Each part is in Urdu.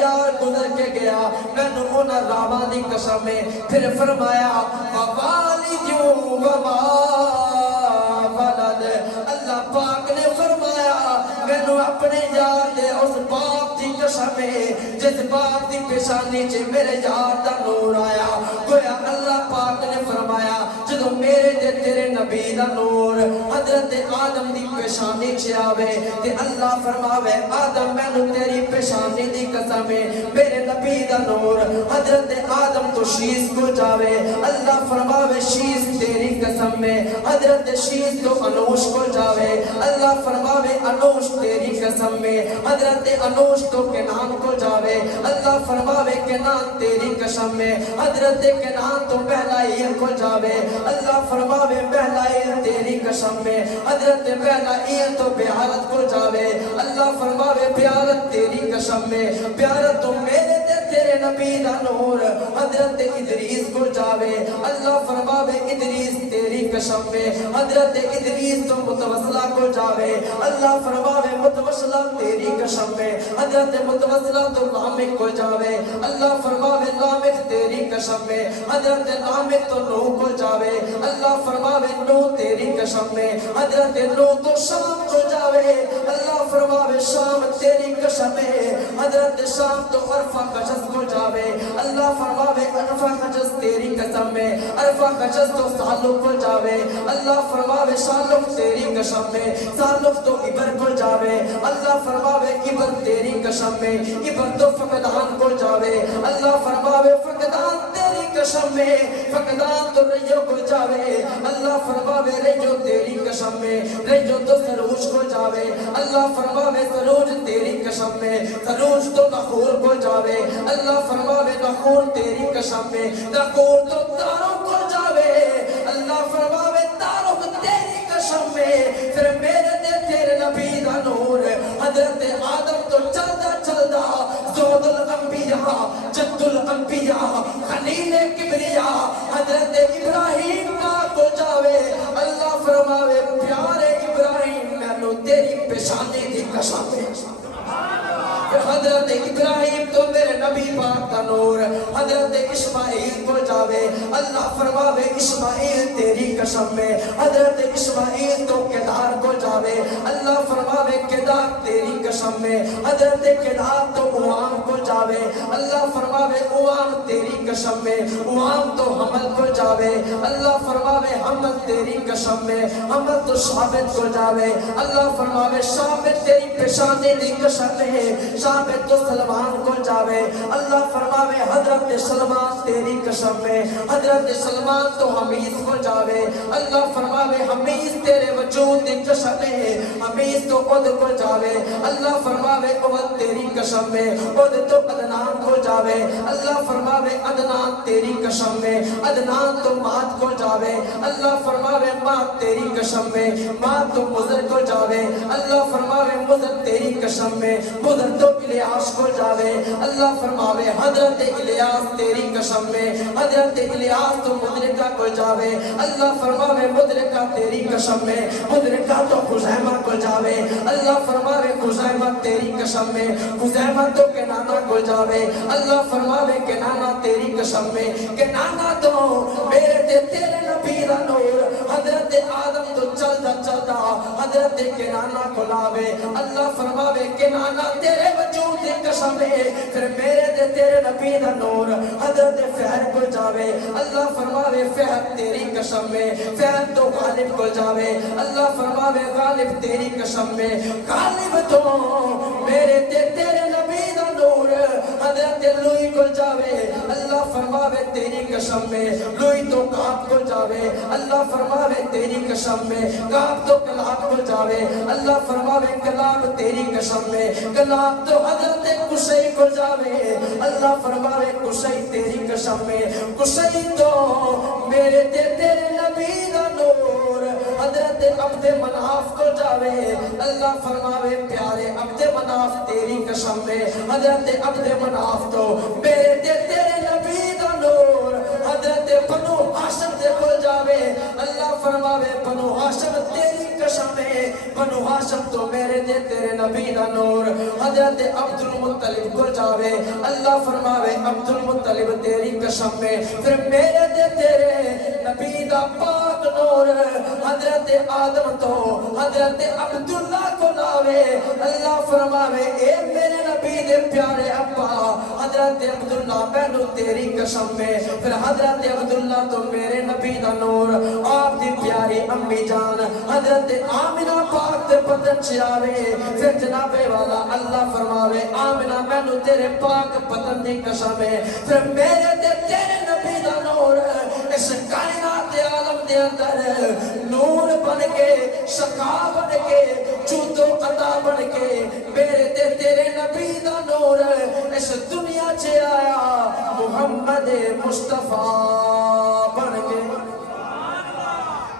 یار گزر کے گیا مینوں انہاں راواں دی قسم ہے پھر فرمایا والد وما ولد اللہ پاک نے فرمایا مینوں اپنے یار دے اس باپ دی قسم ہے جس باپ دی پیشانی چ میرے یار دا نور آیا گویا اللہ پاک نے فرمایا جدو میرے تے تیرے نبی دا نور حضرت آدم دی پیشانی چ آوے تے اللہ فرماوے آدم مینوں تیری پیشانی دی قسم ہے میرے نبی دا نور حضرت آدم تو شیش کو جاوے اللہ فرماوے شیش تیری قسم ہے حضرت شیش تو انوش کو جاوے اللہ فرماوے انوش تیری قسم ہے حضرت انوش تو کنان کو جاوے اللہ فرماوے کنان تیری قسم ہے حضرت کنان تو پہلائیل کو جاوے اللہ فرماوے پہلائیل تیری قسم ہے حضرت پہلائیل تو بیارت کو جاوے اللہ فرماوے بیارت تیری قسم ہے بیارت تو میرے تیرے نبی دا نور حضرت ادریس کو جاوے اللہ فرماوے ادریس تیری قسم ہے حضرت ادریس تو متوسلہ کو جاوے اللہ فرماوے متوسلہ تیری قسم ہے حضرت متوسلہ تو لامک کو جاوے اللہ فرماوے لامک تیری قسم ہے حضرت لامک تو نوح کو جاوے اللہ فرماوے نوح تیری قسم ہے حضرت نوح تو شام کو جاوے اللہ فرماوے شام تیری قسم ہے حضرت شام تو عرفہ قجز کو جاوے اللہ فرماوے عرفہ قجز تیری قسم ہے عرفہ قجز تو سالک کو جاوے اللہ فرماوے سالک تیری قسم ہے سالک تو عبر کو جاوے اللہ فرماوے عبر تیری قسم ہے عبر تو فقدان کو جاوے اللہ فرماوے فقدان تیری قسم ہے فقدان تو ریو کو جاوے اللہ فرماوے ریو تیری قسم ہے ریو تو سروج کو جاوے اللہ فرماوے سروج تیری قسم ہے سروج تو نخور کو جاوے اللہ فرماوے نخور تیری قسم ہے نخور تو تاروں کو جاوے اللہ فرماوے تاروں تیری قسم ہے پھر میرے دے تیرے نبی دا نور حضرت آدم تو چلدا چلدا زود الانبیاء جد الانبیاء خلیل کبریا حضرت ابراہیم پاک کو جاوے اللہ فرماوے پیارے ابراہیم میں تیری پیشانی دی قسم ہے حضرت ابراہیم تو میرے نبی پاک کا نور حضرت اسماعیل کو جاوے اللہ فرماوے اسماعیل تیری قسم ہے حضرت اسماعیل تو کدار کو جاوے اللہ فرماوے کدار تیری قسم ہے حضرت کدار تو اوام کو جاوے اللہ فرماوے اوام تیری قسم ہے اوام تو حمل کو جاوے اللہ فرماوے حمل تیری قسم ہے حمل تو ثابت کو جاوے اللہ فرماوے ثابت تیری پیشانی دی قسم ہے ثابت تو سلمان کو جاوے اللہ فرماوے حضرت سلمان تیری قسم ہے حضرت سلمان تو حمیز کو جاوے اللہ فرماوے حمیز تیرے وجود دی قسم ہے حمیز تو عد کو جاوے اللہ فرماوے عد تیری قسم ہے عد تو عدنان کو جاوے اللہ فرماوے عدنان تیری قسم ہے عدنان تو مات کو جاوے اللہ فرماوے مات تیری قسم ہے مات تو مضر کو جاوے اللہ فرماوے مضر تیری قسم ہے مضر تو الیاس کو جاوے اللہ فرماوے حضرت الیاس تیری قسم میں حضرت الیاس تو مدرکہ کو جاوے اللہ فرماوے مدرکہ تیری قسم میں مدرکہ تو خزیمہ کو جاوے اللہ فرماوے خزیمہ تیری قسم میں خزیمہ تو کنانہ کو جاوے اللہ فرماوے کنانہ تیری قسم میں کنانہ تو میرے تیرے نبی دا نور حضرت آدم تو چلدا چلدا حضرت کنانہ کو لاوے اللہ فرماوے کنانہ تیرے وجود دی قسم ہے پھر میرے دے تیرے نبی دا نور حضرت فہر کو جاوے اللہ فرماوے فہر تیری قسم ہے فہر تو غالب کو جاوے اللہ فرماوے غالب تیری قسم ہے غالب تو میرے دے تیرے نبی دا نور حضرت لوئی کو جاوے اللہ فرماوے تیری قسم میں لوئی تو کعب کو جاوے اللہ فرماوے تیری قسم میں کعب تو کلاب کو جاوے اللہ فرماوے کلاب تیری قسم میں کلاب تو حضرت قصی کو جاوے اللہ فرماوے قصی تیری قسم میں قصی تو میرے تیرے نبی دا نور حضرت عبد مناف کو جاوے اللہ فرماوے پیارے عبد مناف تیری قسم میں حضرت عبد مناف تو میرے تیرے نبی دا نور حضرت بنو ہاشم دے کو جاوے اللہ فرماوے بنو ہاشم تیری قسم ہے، بنو ہاشم تو میرے دے تیرے نبی دا نور۔ حضرت عبد المطلب کو جاوے، اللہ فرماوے عبد المطلب تیری قسم ہے، پھر میرے دے تیرے نبی دا پاک نور۔ حضرت آدم تو حضرت عبداللہ کو لاوے، اللہ فرماوے اے میرے نبی دے پیارے ابا حضرت عبداللہ مینوں تیری قسم ہے، پھر حضرت عبداللہ تو میرے نبی دا نور۔ آپ دی پیاری امی جان حضرت آمنہ پاک تے پتن چیاوے، پھر جناب والا اللہ فرماوے آمنہ مینوں تیرے پاک پتن دی قسم ہے، پھر میرے تے تیرے نبی دا نور اس کائنات عالم دے اندر نور بن کے، شقا بن کے، چوتو عطا بن کے، میرے تے تیرے نبی دا نور اس دنیا چے آیا محمد مصطفیٰ بن کے۔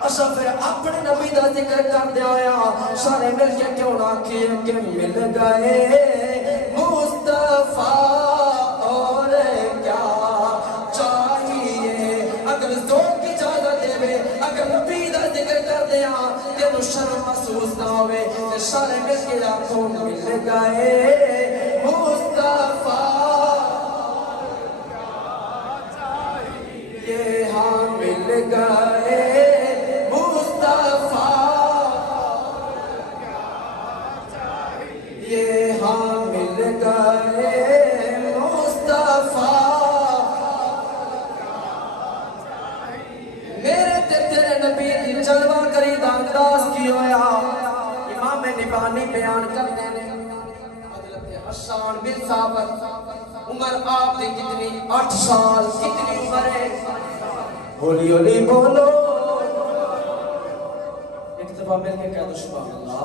اصل پھر اپنے نبی دا ذکر کر دے آیا، سارے مل کے کیوں نہ کیے کہ مل گئے مصطفیٰ اور کیا چاہیے۔ اگر ذوق کی اجازت دے وے، اگر نبی دا ذکر کر دیا تینوں شرم محسوس نہ ہوئے، سارے مل کے آنکھوں مل گئے مصطفیٰ یہ ہاں مل گئے مصطفیٰ یہ ہاں مل گئے مصطفیٰ۔ میرے تے تیرے نبی دی جلوہ کری دا انداز کی ہویا امام نبانی بیان کر دینے۔ حضرت حسان بن ثابت عمر آپ دی کتنی 8 سال، کتنی عمر ہے؟ ہولی ہولی بولو، ایک دفعہ مل کے کہہ دو سبحان اللہ۔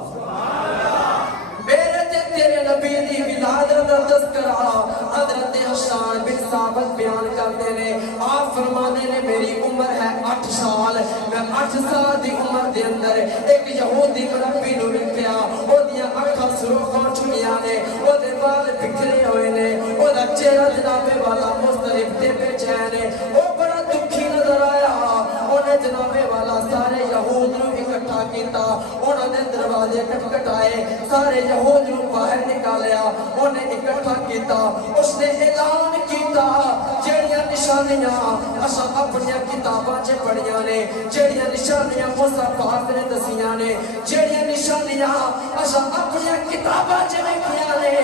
میرے تے تیرے نبی دی ولادت دا تذکرہ حضرت حسان بن ثابت بیان کرتے نے۔ آپ فرمانے نے میری عمر ہے 8 سال، میں 8 سال دی عمر دے اندر ایک یہودی مربی نو ویکھیا، او دیاں اکھاں سرخ ہو چکیاں نے، او دے بال بکھرے ہوئے نے، او دا چہرہ جناب والا مضطرب تے بے چین ہے، او بڑا دکھی نظر آیا۔ انہیں جناب والا سارے یہود نو اکٹھا کیتا، انہوں نے دروازے کٹکھٹائے، سارے یہود نو باہر نکالیا، انہیں اکٹھا کیتا، اس نے اعلان کیتا جیڑیاں نشانیاں اساں اپنی کتاباں چ پڑھیاں نے، جیڑیاں نشانیاں موسیٰ پاک نے دسیاں نے، جیڑیاں نشانیاں اساں اپنی کتاباں چ لکھیاں نے،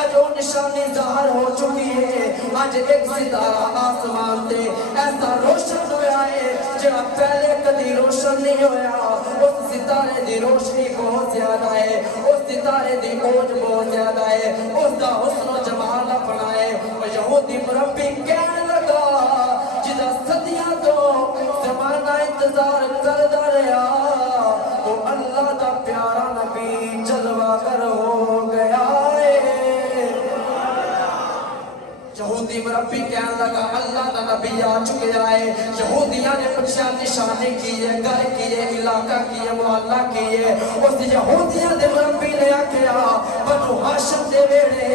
اج وہ نشانی ظاہر ہو چکی ہے۔ اج ایک ستارہ آسمان تے ایسا روشن ہویا ہے جہاں پہلے کدی روشن نہیں ہویا۔ اس ستارے دی روشنی بہت زیادہ ہے، اس ستارے دی اوج بہت زیادہ ہے، اس دا حسن و جمال اپنا ہے۔ یہودی مربی کہنے لگا جدا صدیاں تو زمانہ انتظار کردا رہیا، وہ اللہ دا پیارا نبی جلوہ گر ہو گیا ہے۔ یہودی مربی کہنے لگا اللہ دا نبی آ چکیا ہے۔ یہودیاں نے پوچھا نشانی کی ہے، گھر کی ہے، علاقہ کی ہے، محلہ کی ہے۔ اس یہودیاں دے مربی نے آکھیا بنو ہاشم دے ویڑے